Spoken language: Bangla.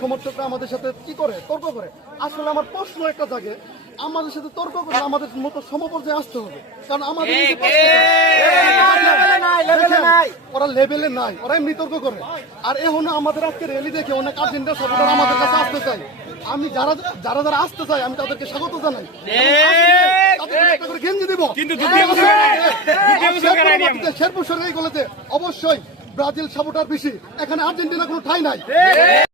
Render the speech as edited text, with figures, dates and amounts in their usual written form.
সমর্থকরা আমাদের সাথে কি করে, তর্ক করে। আসলে আমার প্রশ্ন একটা জাগে, আমাদের সাথে তর্ক করে আমাদের মতো সমপর্যায়ে আসতে হবে, কারণ আমাদের ওরা লেভেলে নাই, ওরা এমনি তর্ক করে। আর এখন আমাদের আজকে র্যালি দেখে অনেক আর্জেন্টিনা সাপোর্টার আমাদের কাছে আসতে চাই। আমি যারা যারা আসতে চাই আমি তাদেরকে স্বাগত জানাই, গেঞ্জি দিব। শেরপুর সরকারি কলেজে অবশ্যই ব্রাজিল সাপোর্টার বেশি, এখানে আর্জেন্টিনা কোনো ঠাঁই নাই।